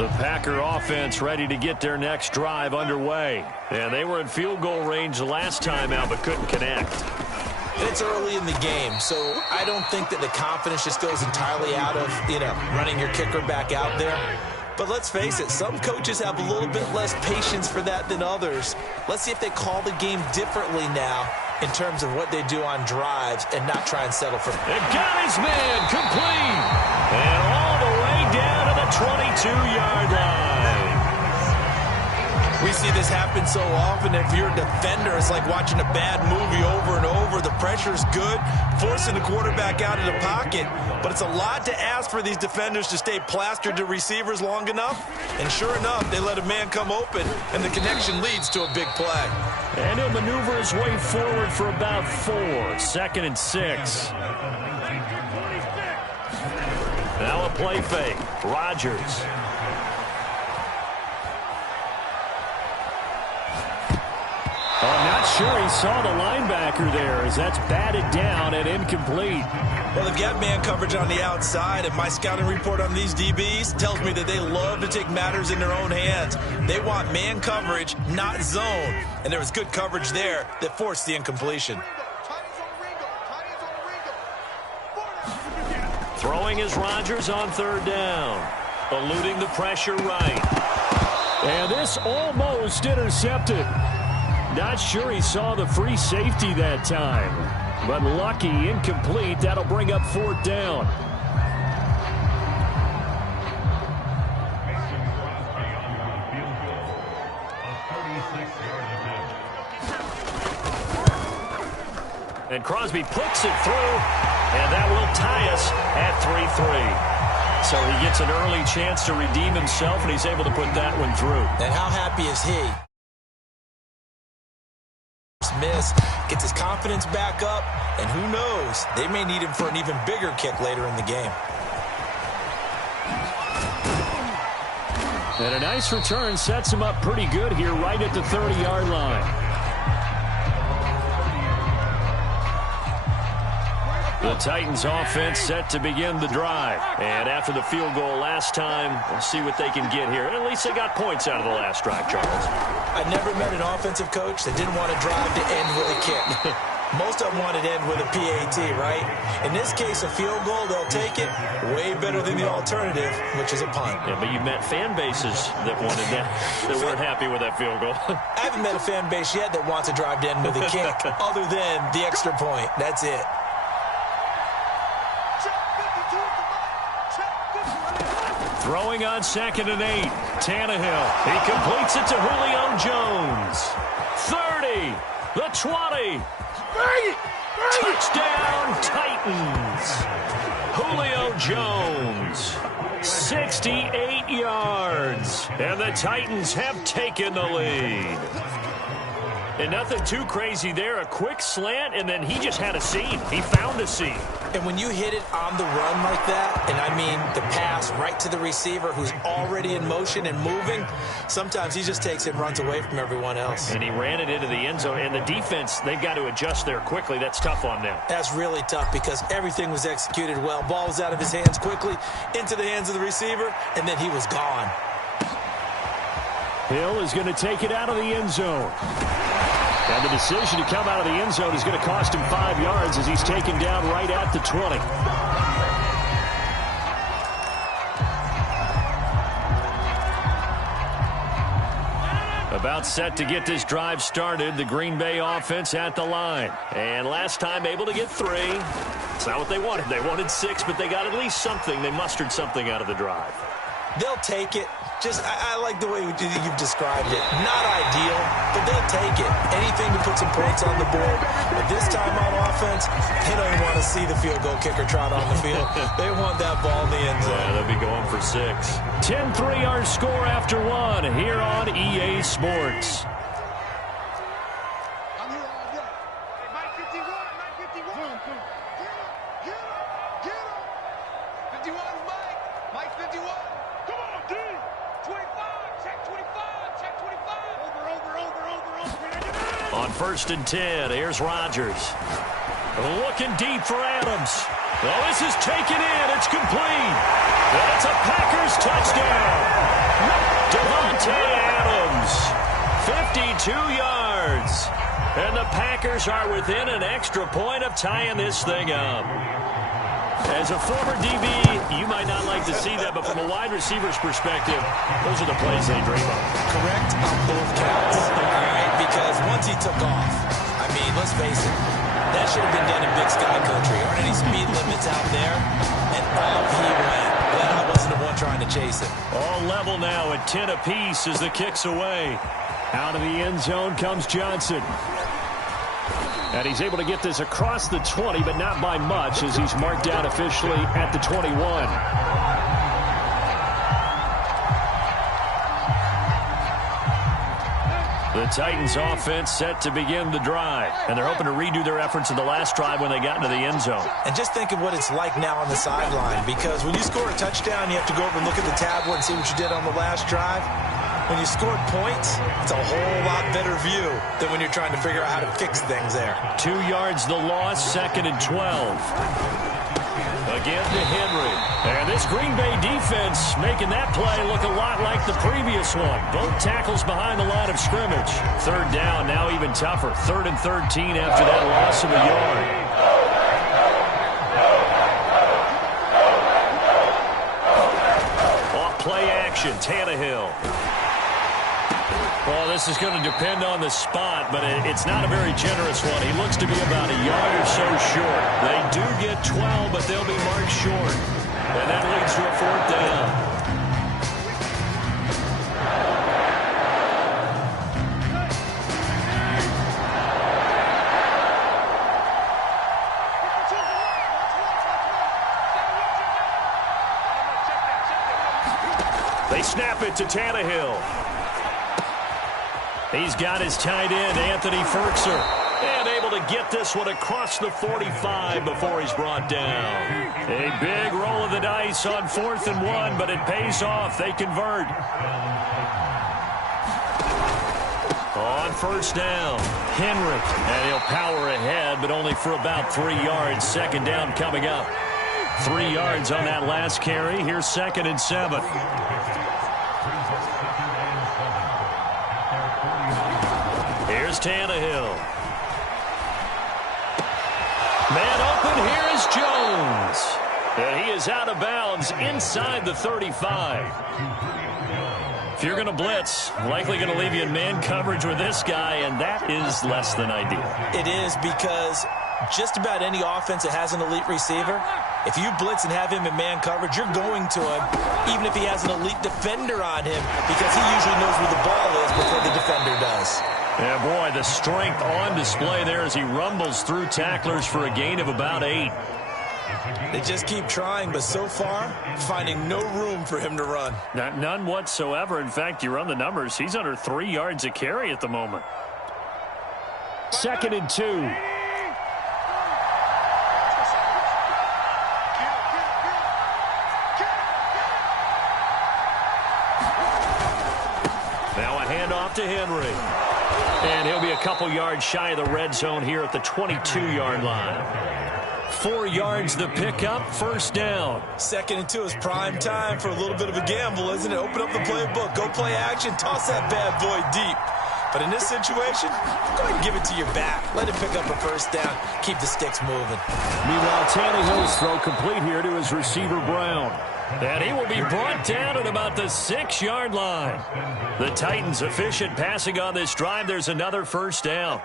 The Packer offense ready to get their next drive underway. And they were in field goal range last time out, but couldn't connect. It's early in the game, so I don't think that the confidence just goes entirely out of, running your kicker back out there. But let's face it, some coaches have a little bit less patience for that than others. Let's see if they call the game differently now in terms of what they do on drives and not try and settle for. They got his man complete. And all the way down to the 22-yard line. We see this happen so often. If you're a defender, it's like watching a bad movie over and over. The pressure's good, forcing the quarterback out of the pocket. But it's a lot to ask for these defenders to stay plastered to receivers long enough. And sure enough, they let a man come open, and the connection leads to a big play. And he'll maneuver his way forward for about 4. 2nd and 6. Now a play fake. Rodgers. I'm not sure he saw the linebacker there, as that's batted down and incomplete. Well, they've got man coverage on the outside, and my scouting report on these DBs tells me that they love to take matters in their own hands. They want man coverage, not zone. And there was good coverage there that forced the incompletion. Throwing is Rodgers on 3rd down. Eluding the pressure right. And this almost intercepted. Not sure he saw the free safety that time. But lucky, incomplete. That'll bring up 4th down. And Crosby puts it through. And that will tie us at 3-3. So he gets an early chance to redeem himself, and he's able to put that one through. And how happy is he? Miss, gets his confidence back up, and who knows, they may need him for an even bigger kick later in the game. And a nice return sets him up pretty good here right at the 30-yard line. The Titans offense set to begin the drive. And after the field goal last time, we'll see what they can get here. At least they got points out of the last drive, Charles. I've never met an offensive coach that didn't want to drive to end with a kick. Most of them want to end with a PAT, right? In this case, a field goal, they'll take it. Way better than the alternative, which is a punt. Yeah, but you met fan bases that wanted that, that weren't happy with that field goal. I haven't met a fan base yet that wants to drive to end with a kick, other than the extra point. That's it. Throwing on 2nd and 8. Tannehill. He completes it to Julio Jones. 30. The 20. Touchdown, Titans. Julio Jones. 68 yards. And the Titans have taken the lead. And nothing too crazy there. A quick slant, and then he just had a seam. He found a seam. And when you hit it on the run like that, and I mean the pass right to the receiver who's already in motion and moving, sometimes he just takes it and runs away from everyone else. And he ran it into the end zone. And the defense, they've got to adjust there quickly. That's tough on them. That's really tough because everything was executed well. Ball was out of his hands quickly, into the hands of the receiver, and then he was gone. Hill is going to take it out of the end zone. And the decision to come out of the end zone is going to cost him 5 yards as he's taken down right at the 20. About set to get this drive started. The Green Bay offense at the line. And last time able to get 3. It's not what they wanted. They wanted 6, but they got at least something. They mustered something out of the drive. They'll take it. I like the way you've described it. Not ideal, but they'll take it. Anything to put some points on the board. But this time on offense, they don't want to see the field goal kicker trot on the field. They want that ball in the end zone. Yeah, they'll be going for 6. 10-3 our score after 1 here on EA Sports. On 1st and 10, here's Rodgers. Looking deep for Adams. Well, this is taken in. It's complete. And it's a Packers touchdown. Adams, 52 yards. And the Packers are within an extra point of tying this thing up. As a former DB, you might not like to see that, but from a wide receiver's perspective, those are the plays they dream of. Correct on both counts. All right, because once he took off, I mean, let's face it, that should have been done in Big Sky Country. Aren't any speed limits out there? And off he went. Glad I wasn't the one trying to chase him. All level now at 10 apiece as the kick's away. Out of the end zone comes Johnson. And he's able to get this across the 20, but not by much, as he's marked down officially at the 21. The Titans offense set to begin the drive, and they're hoping to redo their efforts in the last drive when they got into the end zone. And just think of what it's like now on the sideline, because when you score a touchdown, you have to go over and look at the tablet and see what you did on the last drive. When you scored points, it's a whole lot better view than when you're trying to figure out how to fix things there. 2 yards the loss, 2nd and 12. Again to Henry. And this Green Bay defense making that play look a lot like the previous one. Both tackles behind the line of scrimmage. 3rd down, now even tougher. 3rd and 13 after that loss of a yard. Off play action, Tannehill. Well, this is going to depend on the spot, but it's not a very generous one. He looks to be about a yard or so short. They do get 12, but they'll be marked short. And that leads to a 4th down. They snap it to Tannehill. He's got his tight end, Anthony Ferkser, and able to get this one across the 45 before he's brought down. A big roll of the dice on 4th and 1, but it pays off. They convert. On 1st down, Henry, and he'll power ahead, but only for about 3 yards. 2nd down coming up. 3 yards on that last carry. Here's 2nd and 7. Here's Tannehill. Man open, here is Jones. And he is out of bounds inside the 35. If you're going to blitz, likely going to leave you in man coverage with this guy, and that is less than ideal. It is, because just about any offense that has an elite receiver, if you blitz and have him in man coverage, you're going to him, even if he has an elite defender on him, because he usually knows where the ball is before the defender does. Yeah, boy, the strength on display there as he rumbles through tacklers for a gain of about 8. They just keep trying, but so far, finding no room for him to run. None whatsoever. In fact, you run the numbers, he's under 3 yards a carry at the moment. 2nd and 2. Now a handoff to Henry. And he'll be a couple yards shy of the red zone here at the 22-yard line. 4 yards the pickup, 1st down. 2nd and 2 is prime time for a little bit of a gamble, isn't it? Open up the playbook, go play action, toss that bad boy deep. But in this situation, go ahead and give it to your back. Let him pick up a 1st down, keep the sticks moving. Meanwhile, Tannehill's throw complete here to his receiver, Brown. And he will be brought down at about the 6-yard line. The Titans efficient passing on this drive. There's another 1st down.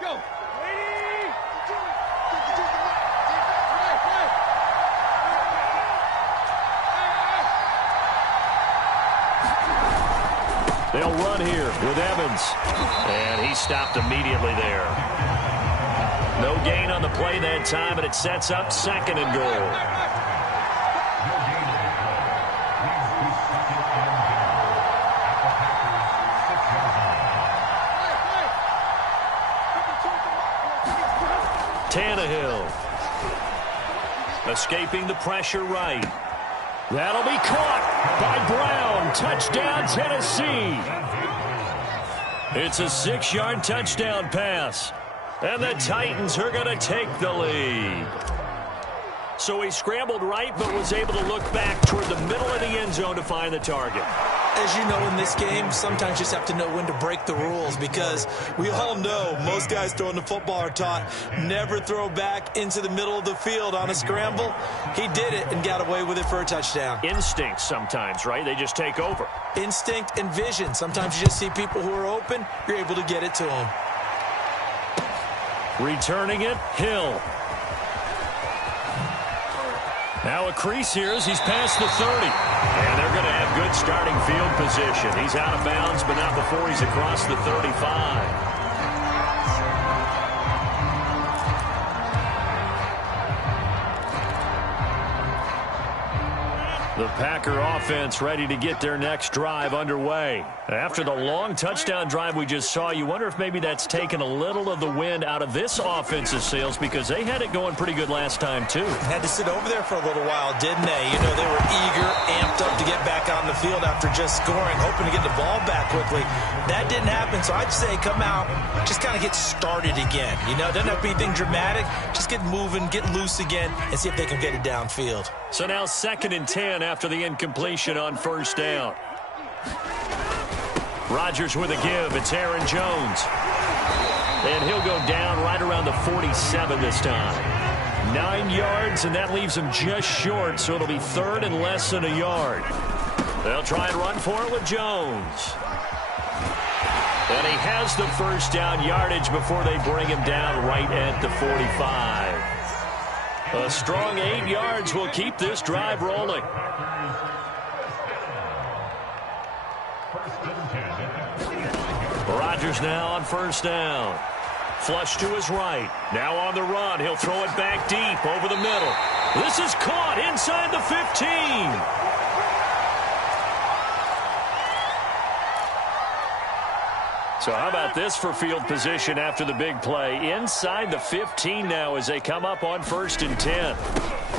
They'll run here with Evans. And he stopped immediately there. No gain on the play that time, and it sets up 2nd and goal. Tannehill. Escaping the pressure right. That'll be caught by Brown. Touchdown, Tennessee. It's a 6-yard touchdown pass. And the Titans are going to take the lead. So he scrambled right, but was able to look back toward the middle of the end zone to find the target. as you know in this game, sometimes you just have to know when to break the rules, because we all know most guys throwing the football are taught never throw back into the middle of the field on a scramble. He did it and got away with it for a touchdown. Instinct sometimes, right? They just take over. Instinct and vision. Sometimes you just see people who are open, you're able to get it to them. Returning it, Hill. Now a crease here as he's past the 30. And they're going to have good starting field position. He's out of bounds, but not before he's across the 35. The Packer offense ready to get their next drive underway. After the long touchdown drive we just saw, you wonder if maybe that's taken a little of the wind out of this offense's sails, because they had it going pretty good last time too. Had to sit over there for a little while, didn't they? You know, they were eager, amped up to get back on the field after just scoring, hoping to get the ball back quickly. That didn't happen, so I'd say come out, just kind of get started again. You know, doesn't have to be anything dramatic. Just get moving, get loose again, and see if they can get it downfield. So now 2nd and 10 after the incompletion on 1st down. Rodgers with a give. It's Aaron Jones. And he'll go down right around the 47 this time. 9 yards, and that leaves him just short, so it'll be 3rd and less than a yard. They'll try and run for it with Jones. And he has the 1st down yardage before they bring him down right at the 45. A strong 8 yards will keep this drive rolling. Rodgers now on 1st down. Flush to his right. Now on the run. He'll throw it back deep over the middle. This is caught inside the 15. So how about this for field position after the big play? Inside the 15 now as they come up on 1st and 10.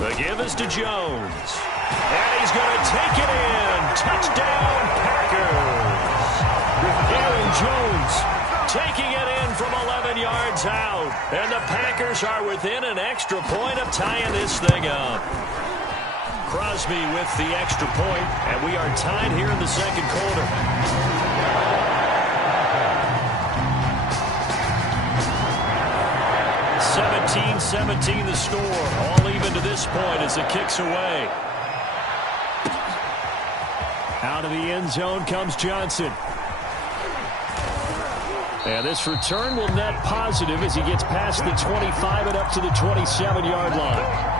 The give is to Jones. And he's going to take it in. Touchdown, Packers. Aaron Jones taking it in from 11 yards out. And the Packers are within an extra point of tying this thing up. Crosby with the extra point, and we are tied here in the 2nd quarter. 17-17 the score. All even to this point as it kicks away. Out of the end zone comes Johnson. And this return will net positive as he gets past the 25 and up to the 27-yard line.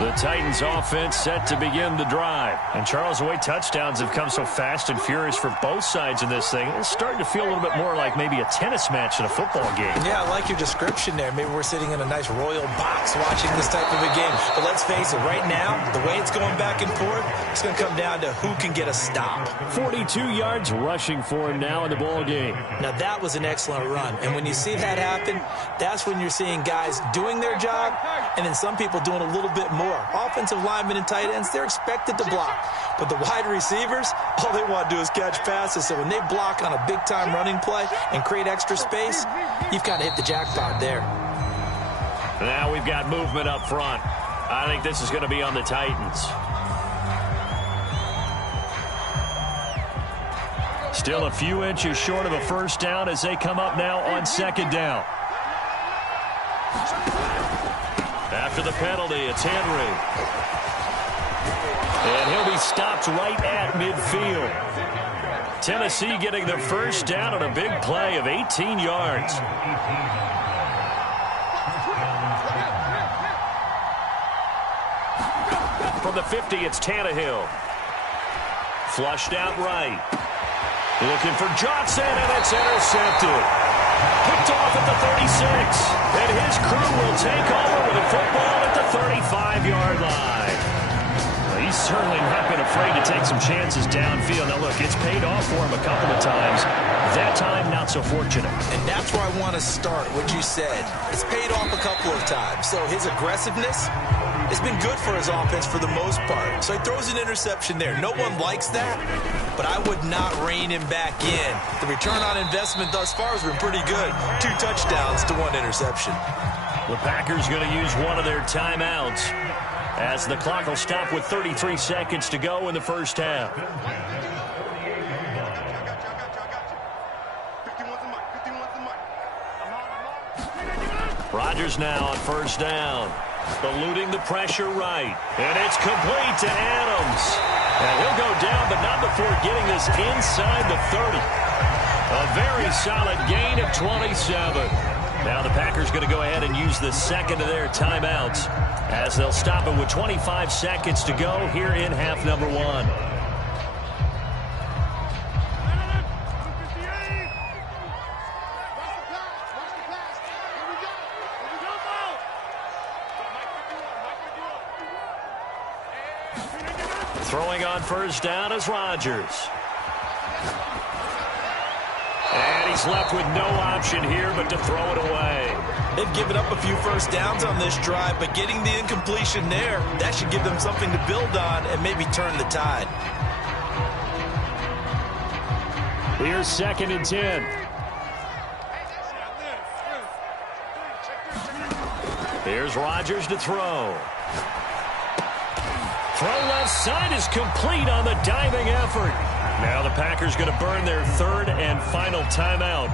The Titans offense set to begin the drive. And Charles, the way touchdowns have come so fast and furious for both sides in this thing, it's starting to feel a little bit more like maybe a tennis match in a football game. Yeah, I like your description there. Maybe we're sitting in a nice royal box watching this type of a game. But let's face it, right now, the way it's going back and forth, it's going to come down to who can get a stop. 42 yards rushing for him now in the ball game. Now, that was an excellent run. And when you see that happen, that's when you're seeing guys doing their job and then some people doing a little bit more. Offensive linemen and tight ends, they're expected to block. But the wide receivers, all they want to do is catch passes. So when they block on a big-time running play and create extra space, you've kind of hit the jackpot there. Now we've got movement up front. I think this is going to be on the Titans. Still a few inches short of a 1st down as they come up now on 2nd down. After the penalty, it's Henry. And he'll be stopped right at midfield. Tennessee getting the 1st down on a big play of 18 yards. From the 50, it's Tannehill. Flushed out right. Looking for Johnson, and it's intercepted. Picked off at the 36. And his crew will take over with the football at the 35-yard line. Well, he's certainly not been afraid to take some chances downfield. Now, look, it's paid off for him a couple of times. That time, not so fortunate. And that's where I want to start, what you said. It's paid off a couple of times. So his aggressiveness has been good for his offense for the most part. So he throws an interception there. No one likes that, but I would not rein him back in. The return on investment thus far has been pretty good. 2 touchdowns to 1 interception. The Packers going to use one of their timeouts as the clock will stop with 33 seconds to go in the first half. Rodgers now on first down. Eluding the pressure right. And it's complete to Adams. And he'll go down, but not before getting this inside the 30. A very solid gain of 27. Now the Packers going to go ahead and use the second of their timeouts as they'll stop it with 25 seconds to go here in half number one. Throwing on first down is Rodgers. And he's left with no option here but to throw it away. They've given up a few first downs on this drive, but getting the incompletion there, that should give them something to build on and maybe turn the tide. Here's 2nd and 10. Here's Rodgers to throw. Throw left side is complete on the diving effort. Now the Packers going to burn their third and final timeout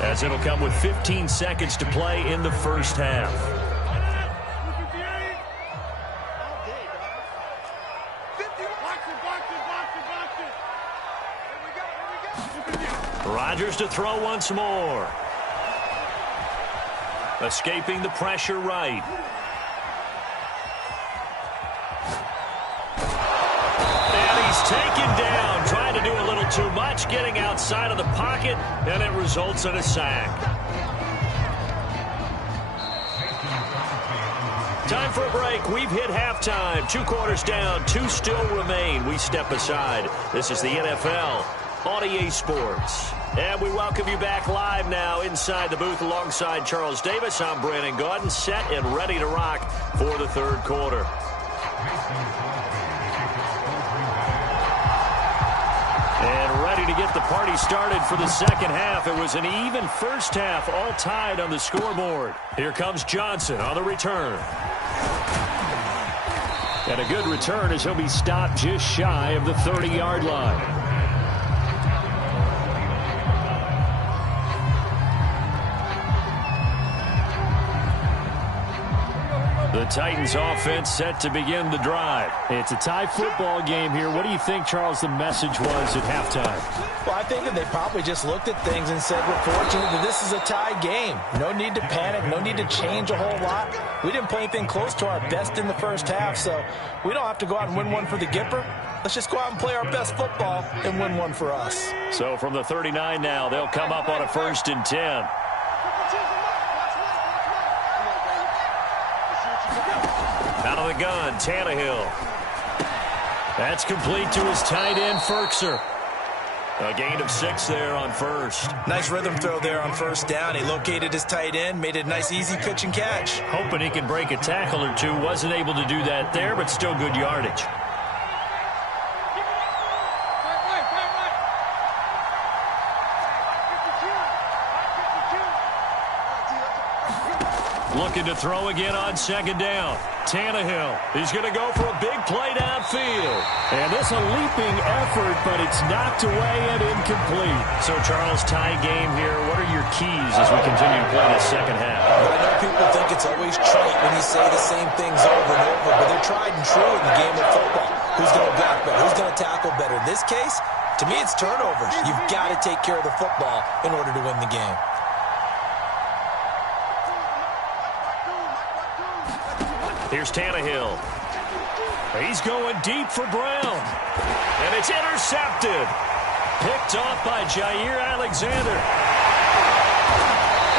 as it'll come with 15 seconds to play in the first half. Rodgers to throw once more. Escaping the pressure right. Taken down, trying to do a little too much, getting outside of the pocket, and it results in a sack. Time for a break. We've hit halftime. 2 quarters down, 2 still remain. We step aside. This is the NFL on EA Sports. And we welcome you back live now inside the booth alongside Charles Davis. I'm Brandon Gaudin, set and ready to rock for the third quarter. And ready to get the party started for the second half. It was an even first half, all tied on the scoreboard. Here comes Johnson on the return. And a good return as he'll be stopped just shy of the 30-yard line. The Titans offense set to begin the drive. It's a tie football game here. What do you think, Charles, the message was at halftime? Well, I think that they probably just looked at things and said, we're fortunate that this is a tie game. No need to panic. No need to change a whole lot. We didn't play anything close to our best in the first half, so we don't have to go out and win one for the Gipper. Let's just go out and play our best football and win one for us. So from the 39 now, they'll come up on a 1st and 10. Out of the gun, Tannehill. That's complete to his tight end, Ferkser. A gain of 6 there on first. Nice rhythm throw there on first down. He located his tight end, made it a nice, easy pitch and catch. Hoping he can break a tackle or two. Wasn't able to do that there, but still good yardage. Looking to throw again on 2nd down. Tannehill, he's going to go for a big play downfield. And this a leaping effort, but it's knocked away and incomplete. So, Charles, tie game here. What are your keys as we continue to play the second half? Well, I know people think it's always trite when you say the same things over and over, but they're tried and true in the game of football. Who's going to block better? Who's going to tackle better? In this case, to me, it's turnovers. You've got to take care of the football in order to win the game. Here's Tannehill. He's going deep for Brown. And it's intercepted. Picked off by Jair Alexander.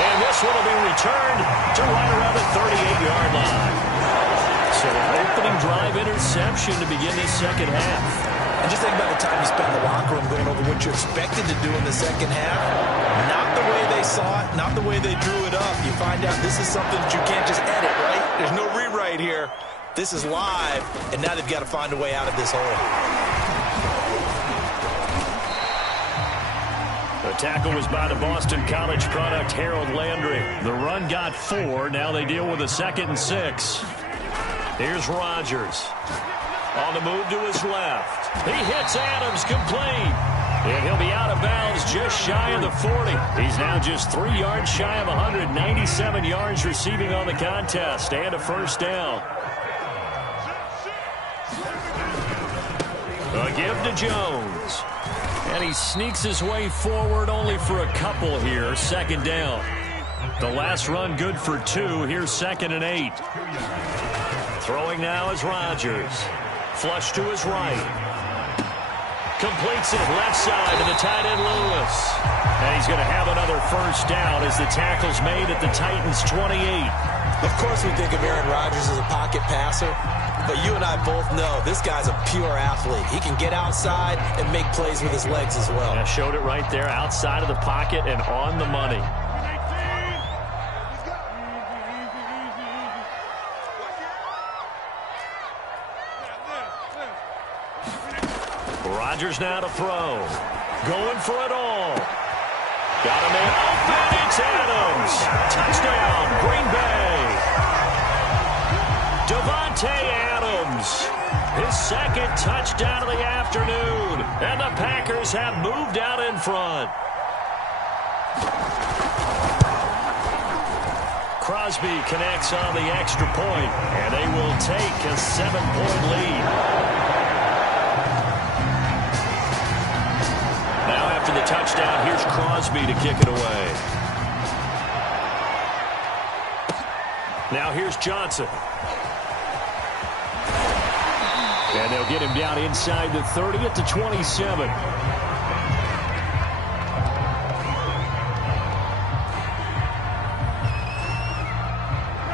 And this one will be returned to right around the 38-yard line. So an opening drive interception to begin this second half. And just think about the time you spent in the locker room going over what you expected to do in the second half. Not the way they saw it, not the way they drew it up. You find out this is something that you can't just edit, right? There's no rewrite here. This is live, and now they've got to find a way out of this hole. The tackle was by the Boston College product, Harold Landry. The run got 4. Now they deal with a 2nd and 6. Here's Rodgers. On the move to his left. He hits Adams complete. And he'll be out of bounds just shy of the 40. He's now just 3 yards shy of 197 yards receiving on the contest. And a first down. A give to Jones. And he sneaks his way forward only for a couple here. 2nd down. The last run good for 2. Here's 2nd and 8. Throwing now is Rodgers. Flush to his right. Completes it left side to the tight end Lewis. And he's going to have another first down as the tackle's made at the Titans' 28. Of course we think of Aaron Rodgers as a pocket passer, but you and I both know this guy's a pure athlete. He can get outside and make plays with his legs as well. I showed it right there, outside of the pocket and on the money. Rodgers now to throw. Going for it all. Got a man open. It's Adams. Touchdown, Green Bay. Davante Adams. His 2nd touchdown of the afternoon. And the Packers have moved out in front. Crosby connects on the extra point, and they will take a 7-point lead. Now after the touchdown, here's Crosby to kick it away. Now here's Johnson. And they'll get him down inside the 30 at the 27.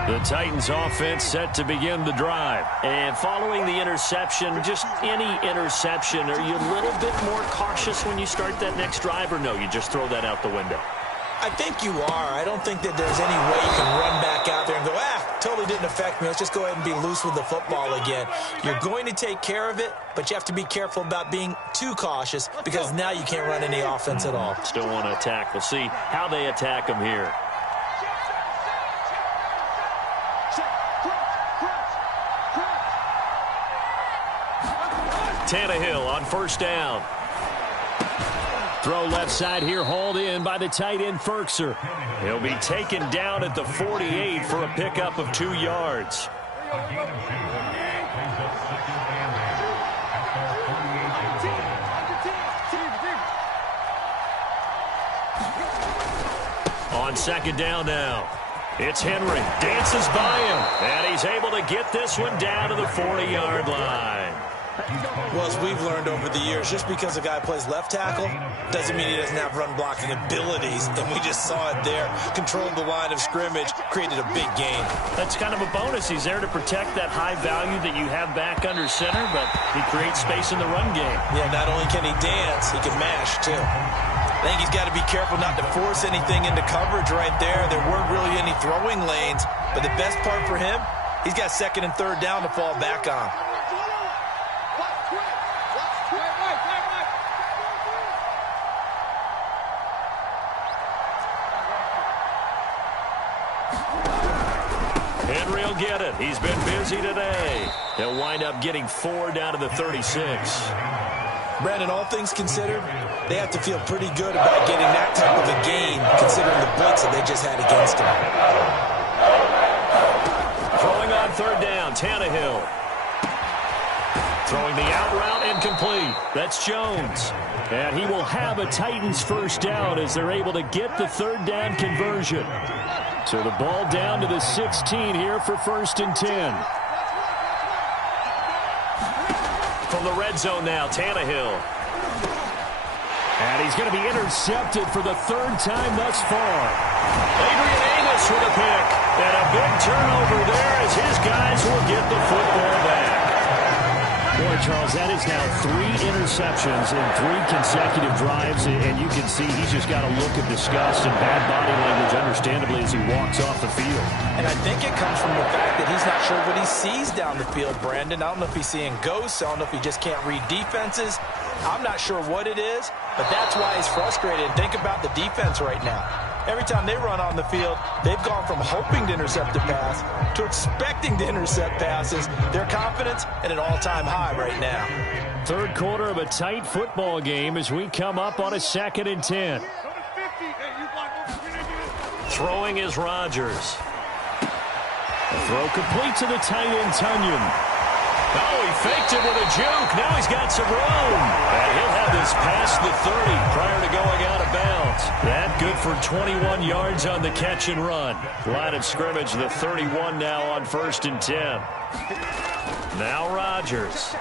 The Titans offense set to begin the drive. And following the interception, just any interception, are you a little bit more cautious when you start that next drive, or no, you just throw that out the window? I think you are. I don't think that there's any way you can run back out there and go, totally didn't affect me. Let's just go ahead and be loose with the football again. You're going to take care of it, but you have to be careful about being too cautious because now you can't run any offense at all. Still want to attack. We'll see how they attack them here. Tannehill on first down. Throw left side here, hauled in by the tight end Ferkser. He'll be taken down at the 48 for a pickup of 2 yards. On 2nd down now. It's Henry. Dances by him. And he's able to get this one down to the 40-yard line. Well, as we've learned over the years, just because a guy plays left tackle doesn't mean he doesn't have run-blocking abilities, and we just saw it there. Controlled the line of scrimmage, created a big gain. That's kind of a bonus. He's there to protect that high value that you have back under center, but he creates space in the run game. Yeah, not only can he dance, he can mash, too. I think he's got to be careful not to force anything into coverage right there. There weren't really any throwing lanes, but the best part for him, he's got 2nd and 3rd down to fall back on. Henry will get it. He's been busy today. He'll wind up getting 4 down to the 36. Brandon, all things considered, they have to feel pretty good about getting that type of a gain, considering the blitz that they just had against them. Throwing on 3rd down, Tannehill. Throwing the out route incomplete. That's Jones. And he will have a Titans first down as they're able to get the 3rd down conversion. So the ball down to the 16 here for 1st and 10. From the red zone now, Tannehill. And he's going to be intercepted for the 3rd time thus far. Adrian Amos with a pick. And a big turnover there as his guys will get the football back. Boy, Charles, that is now 3 interceptions in 3 consecutive drives, and you can see he's just got a look of disgust and bad body language, understandably, as he walks off the field. And I think it comes from the fact that he's not sure what he sees down the field, Brandon. I don't know if he's seeing ghosts. I don't know if he just can't read defenses. I'm not sure what it is, but that's why he's frustrated. Think about the defense right now. Every time they run on the field, they've gone from hoping to intercept a pass to expecting to intercept passes. Their confidence at an all-time high right now. Third quarter of a tight football game as we come up on a 2nd and 10. Throwing is Rodgers. The throw complete to the tight end, Tunyon. Oh, he faked it with a juke. Now he's got some room. And he'll have this past the 30 prior to going out of bounds. That good for 21 yards on the catch and run. Line of scrimmage, the 31 now on 1st and 10. Now Rodgers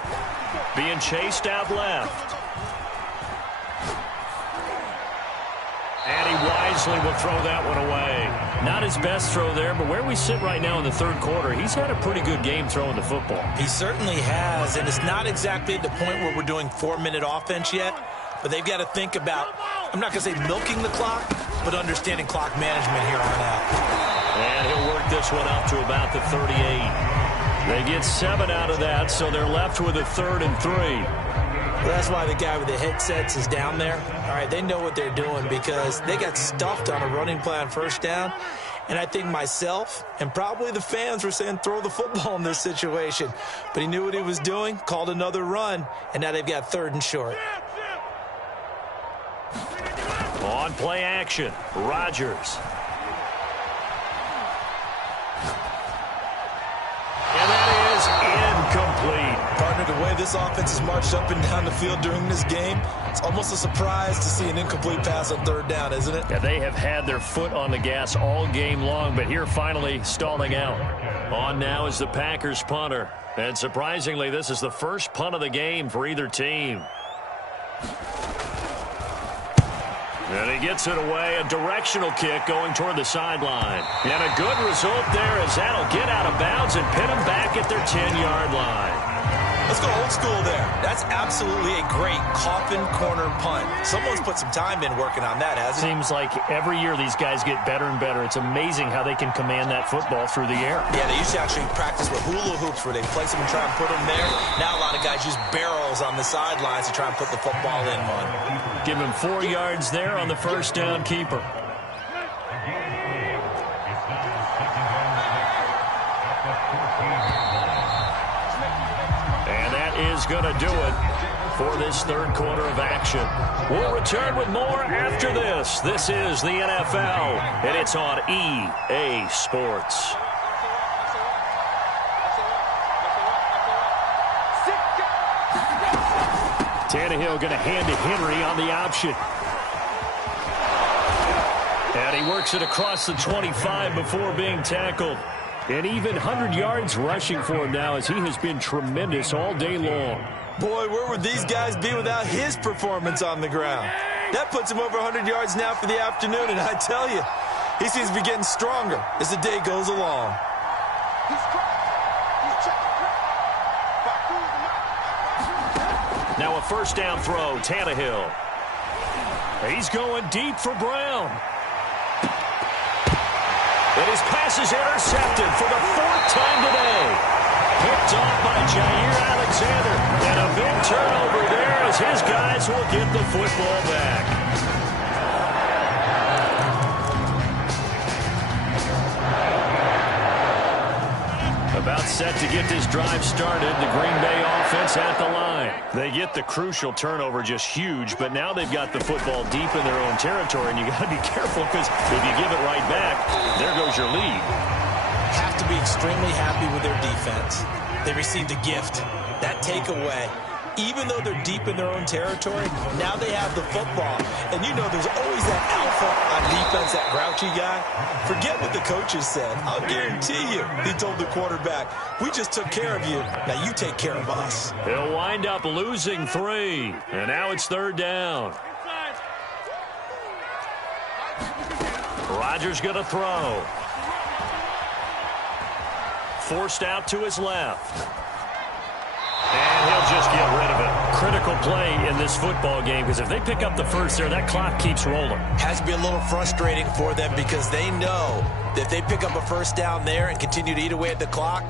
being chased out left. And he wisely will throw that one away. Not his best throw there, but where we sit right now in the third quarter, he's had a pretty good game throwing the football. He certainly has, and it's not exactly at the point where we're doing 4-minute offense yet, but they've got to think about, I'm not going to say milking the clock, but understanding clock management here on out. And he'll work this one up to about the 38. They get 7 out of that, so they're left with a 3rd and 3. Well, that's why the guy with the headsets is down there. All right, they know what they're doing because they got stuffed on a running play on 1st down. And I think myself and probably the fans were saying throw the football in this situation. But he knew what he was doing, called another run, and now they've got 3rd and short. On play action, Rodgers. And that is incomplete. Partner, the way this offense has marched up and down the field during this game, it's almost a surprise to see an incomplete pass on 3rd down, isn't it? Yeah, they have had their foot on the gas all game long, but here finally stalling out. On now is the Packers punter. And surprisingly, this is the first punt of the game for either team. And he gets it away, a directional kick going toward the sideline. And a good result there as that'll get out of bounds and pin them back at their 10-yard line. Let's go old school there. That's absolutely a great coffin corner punt. Someone's put some time in working on that, hasn't it? Seems like every year these guys get better and better. It's amazing how they can command that football through the air. Yeah, they used to actually practice with hula hoops where they place them and try and put them there. Now a lot of guys use barrels on the sidelines to try and put the football in one. Give him 4 yards there on the 1st down keeper. Is going to do it for this third quarter of action. We'll return with more after this. This is the NFL, and it's on EA Sports. Tannehill going to hand to Henry on the option. And he works it across the 25 before being tackled. And even 100 yards rushing for him now as he has been tremendous all day long. Boy, where would these guys be without his performance on the ground? That puts him over 100 yards now for the afternoon, and I tell you, he seems to be getting stronger as the day goes along. Now a 1st down throw, Tannehill. He's going deep for Brown. And his pass is intercepted for the 4th time today. Picked off by Jair Alexander. And a big turnover there as his guys will get the football back. About set to get this drive started. The Green Bay offense at the line. They get the crucial turnover, just huge, but now they've got the football deep in their own territory, and you got to be careful because if you give it right back, there goes your lead. Have to be extremely happy with their defense. They received a gift. That takeaway, even though they're deep in their own territory, now they have the football. And you know there's always that alpha on defense, that grouchy guy. Forget what the coaches said. I'll guarantee you, he told the quarterback, we just took care of you. Now you take care of us. He'll wind up losing 3. And now it's 3rd down. Rodgers going to throw. Forced out to his left. And he'll just get rid of it. Critical play in this football game because if they pick up the 1st there, that clock keeps rolling. Has to be a little frustrating for them because they know that if they pick up a 1st down there and continue to eat away at the clock,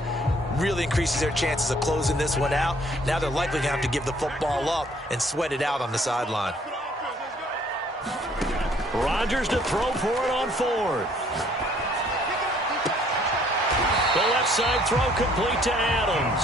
really increases their chances of closing this one out. Now they're likely going to have to give the football up and sweat it out on the sideline. Rodgers to throw for it on 4th. The left side throw complete to Adams.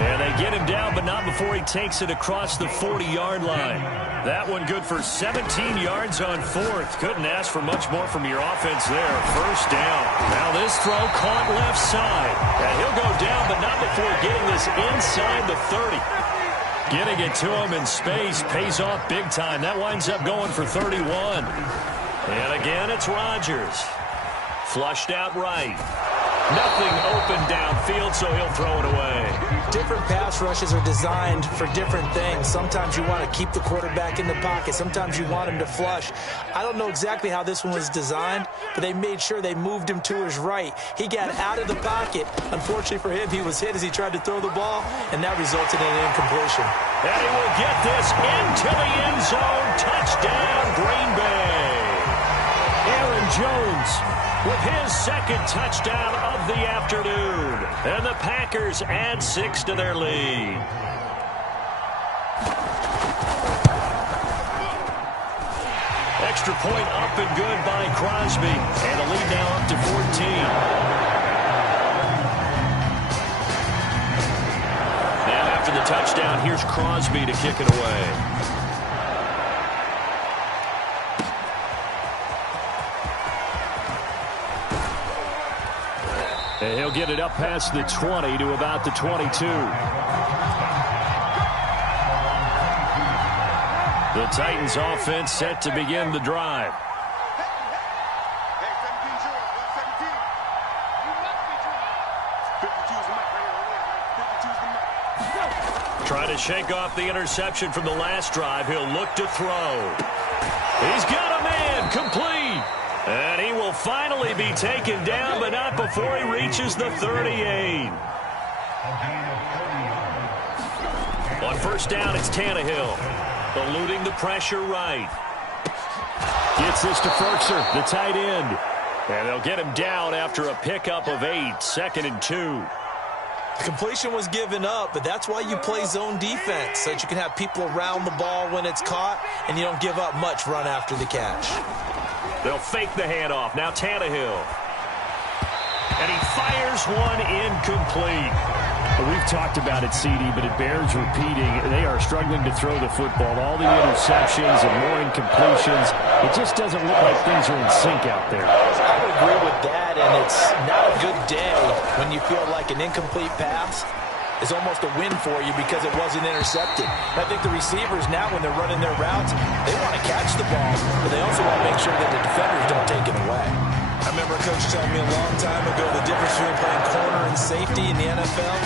And they get him down, but not before he takes it across the 40-yard line. That one good for 17 yards on 4th. Couldn't ask for much more from your offense there. First down. Now this throw caught left side. And he'll go down, but not before getting this inside the 30. Getting it to him in space pays off big time. That winds up going for 31. And again, it's Rodgers. Flushed out right. Nothing open downfield, so he'll throw it away. Different pass rushes are designed for different things. Sometimes you want to keep the quarterback in the pocket. Sometimes you want him to flush. I don't know exactly how this one was designed, but they made sure they moved him to his right. He got out of the pocket. Unfortunately for him, he was hit as he tried to throw the ball, and that resulted in an incompletion. And he will get this into the end zone. Touchdown, Green Bay. Aaron Jones with his second touchdown of the afternoon. And the Packers add 6 to their lead. Extra point up and good by Crosby. And the lead now up to 14. And after the touchdown, here's Crosby to kick it away. And he'll get it up past the 20 to about the 22. The Titans offense set to begin the drive. Trying to shake off the interception from the last drive. He'll look to throw. He's got a man complete. And he will finally be taken down, but not before he reaches the 38. On first down, it's Tannehill. Eluding the pressure right. Gets this to Ferkser, the tight end. And they'll get him down after a pickup of 8, 2nd and 2. The completion was given up, but that's why you play zone defense, so that you can have people around the ball when it's caught, and you don't give up much run after the catch. They'll fake the handoff. Now Tannehill. And he fires one incomplete. We've talked about it, CD, but it bears repeating. They are struggling to throw the football. All the interceptions and more incompletions. It just doesn't look like things are in sync out there. I would agree with that, and it's not a good day when you feel like an incomplete pass is almost a win for you because it wasn't intercepted. I think the receivers now, when they're running their routes, they want to catch the ball, but they also want to make sure that the defenders don't take it away. I remember a coach telling me a long time ago the difference between playing corner and safety in the NFL.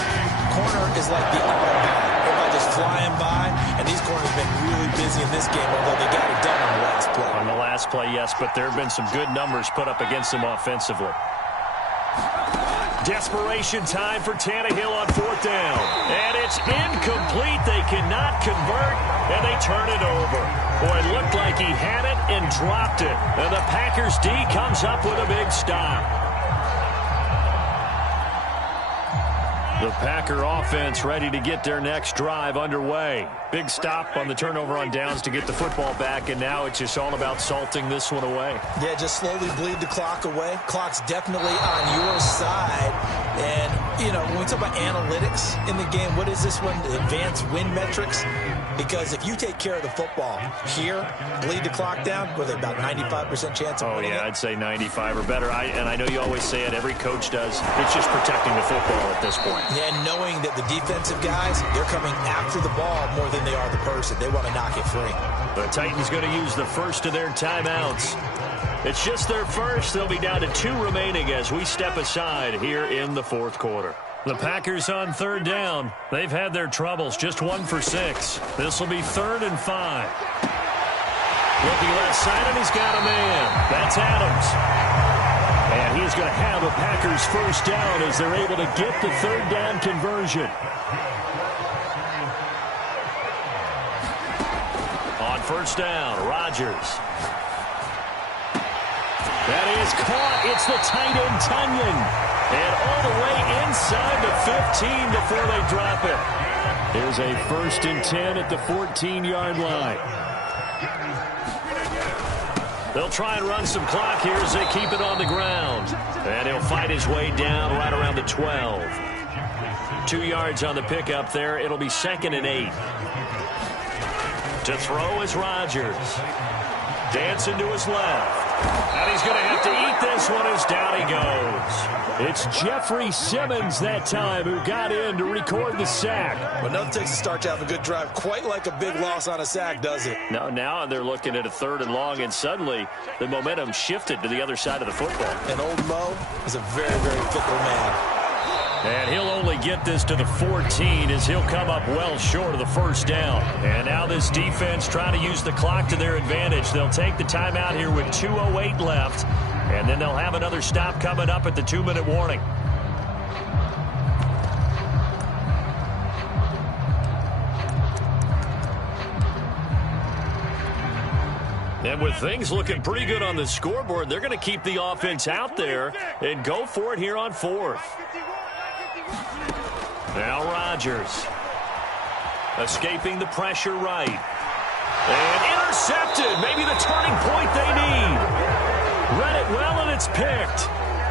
Corner is like the autopilot. Everybody just flying by, and these corners have been really busy in this game, although they got it done on the last play. On the last play, yes, but there have been some good numbers put up against them offensively. Desperation time for Tannehill on fourth down. And it's incomplete. They cannot convert, and they turn it over. Boy, it looked like he had it and dropped it. And the Packers D comes up with a big stop. The Packer offense ready to get their next drive underway. Big stop on the turnover on downs to get the football back, and now it's just all about salting this one away. Yeah, just slowly bleed the clock away. Clock's definitely on your side. And, you know, when we talk about analytics in the game, what is this one? Advanced win metrics? Because if you take care of the football here, bleed the clock down, with about 95% chance of winning it. I'd say 95 or better. And I know you always say it, every coach does. It's just protecting the football at this point. Yeah, and knowing that the defensive guys, they're coming after the ball more than they are the person. They want to knock it free. The Titans going to use the first of their timeouts. It's just their first. They'll be down to 2 remaining as we step aside here in the fourth quarter. The Packers on third down. They've had their troubles, just 1 for 6. This will be 3rd and 5. Looking left side, and he's got a man. That's Adams. And he's going to have a Packers first down as they're able to get the third down conversion. On first down, Rodgers. That is caught. It's the tight end, Tunyon. And all the way inside the 15 before they drop it. Here's a 1st and 10 at the 14-yard line. They'll try and run some clock here as they keep it on the ground. And he'll fight his way down right around the 12. 2 yards on the pickup there. It'll be 2nd and 8. To throw is Rodgers. Dancing to his left. And he's going to have to eat this one as down he goes. It's Jeffrey Simmons that time who got in to record the sack. But nothing takes a start to have a good drive quite like a big loss on a sack, does it? No, now they're looking at a 3rd and long, and suddenly the momentum shifted to the other side of the football. And old Mo is a very, very fickle man. And he'll only get this to the 14 as he'll come up well short of the 1st down. And now this defense trying to use the clock to their advantage. They'll take the timeout here with 2:08 left. And then they'll have another stop coming up at the 2-minute warning. And with things looking pretty good on the scoreboard, they're going to keep the offense out there and go for it here on 4th. Now Rodgers. Escaping the pressure right. And intercepted. Maybe the turning point they need. Read it well, and it's picked.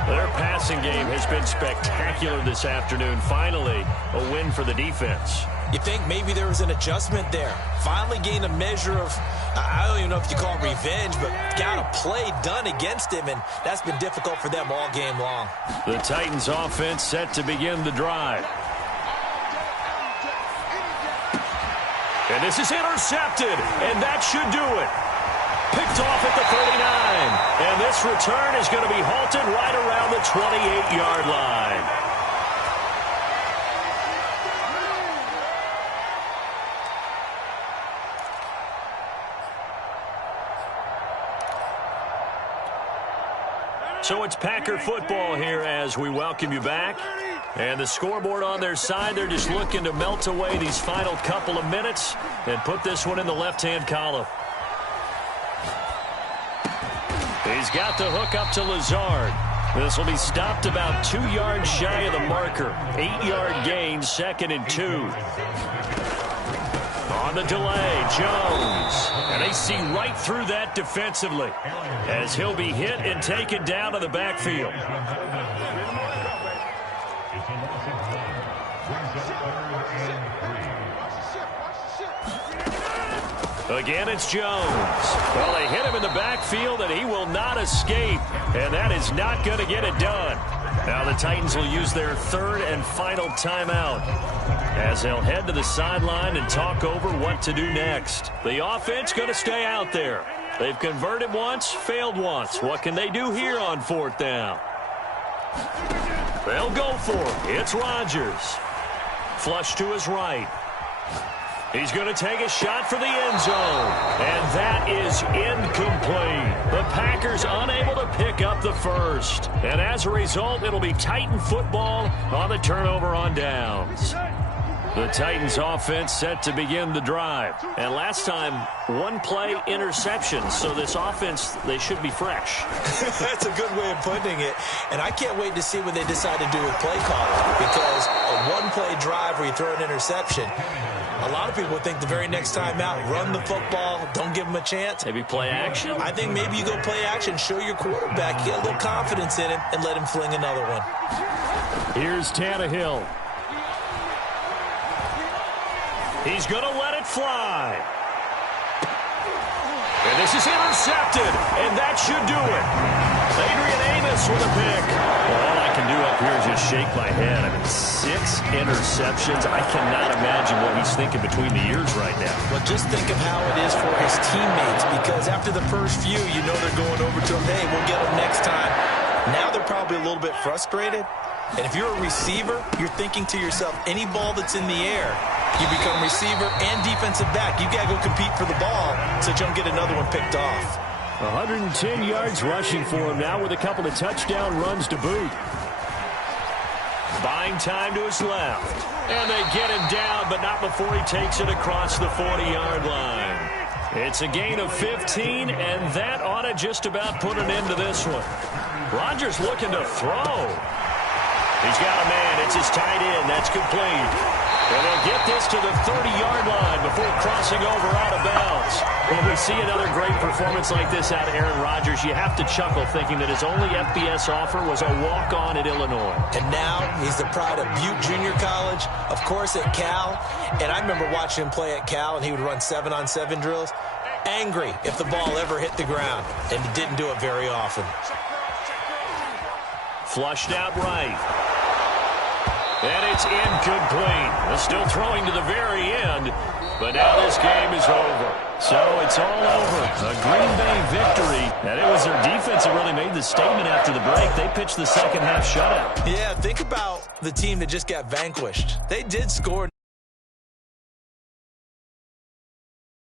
Their passing game has been spectacular this afternoon. Finally, a win for the defense. You think maybe there was an adjustment there. Finally gained a measure of, I don't even know if you call it revenge, but got a play done against him, and that's been difficult for them all game long. The Titans offense set to begin the drive. And this is intercepted, and that should do it. Picked off at the 39. And this return is going to be halted right around the 28-yard line. So it's Packer football here as we welcome you back. And the scoreboard on their side, they're just looking to melt away these final couple of minutes and put this one in the left-hand column. He's got the hook up to Lazard. This will be stopped about 2 yards shy of the marker. 8-yard gain, 2nd and 2. On the delay, Jones. And they see right through that defensively as he'll be hit and taken down to the backfield. Again, it's Jones. Well, they hit him in the backfield, and he will not escape. And that is not going to get it done. Now the Titans will use their 3rd and final timeout as they'll head to the sideline and talk over what to do next. The offense going to stay out there. They've converted once, failed once. What can they do here on 4th down? They'll go for it. It's Rodgers. Flush to his right. He's going to take a shot for the end zone. And that is incomplete. The Packers unable to pick up the first. And as a result, it'll be Titan football on the turnover on downs. The Titans offense set to begin the drive. And last time, 1-play interception. So this offense, they should be fresh. That's a good way of putting it. And I can't wait to see what they decide to do with play calling. Because a 1-play drive where you throw an interception, a lot of people think the very next time out, run the football, don't give them a chance. Maybe play action? I think maybe you go play action, show your quarterback, get a little confidence in him, and let him fling another one. Here's Tannehill. He's going to let it fly. And this is intercepted, and that should do it. Adrian Amos with a pick. Well, all I can do up here is just shake my head. I mean, 6 interceptions. I cannot imagine what he's thinking between the ears right now. Well, just think of how it is for his teammates, because after the first few, you know they're going over to him, hey, we'll get him next time. Now they're probably a little bit frustrated. And if you're a receiver, you're thinking to yourself, any ball that's in the air, you become receiver and defensive back. You got to go compete for the ball so you don't get another one picked off. 110 yards rushing for him now with a couple of touchdown runs to boot. Buying time to his left. And they get him down, but not before he takes it across the 40-yard line. It's a gain of 15, and that ought to just about put an end to this one. Rodgers looking to throw. He's got a man. It's his tight end. That's complete. And they'll get this to the 30-yard line before crossing over out of bounds. When we see another great performance like this out of Aaron Rodgers, you have to chuckle thinking that his only FBS offer was a walk-on at Illinois. And now he's the pride of Butte Junior College, of course at Cal. And I remember watching him play at Cal, and he would run 7-on-7 drills. Angry if the ball ever hit the ground, and he didn't do it very often. Flushed out right. And it's incomplete. Still throwing to the very end, but now this game is over. So it's all over. A Green Bay victory. And it was their defense that really made the statement after the break. They pitched the second half shutout. Yeah, think about the team that just got vanquished. They did score.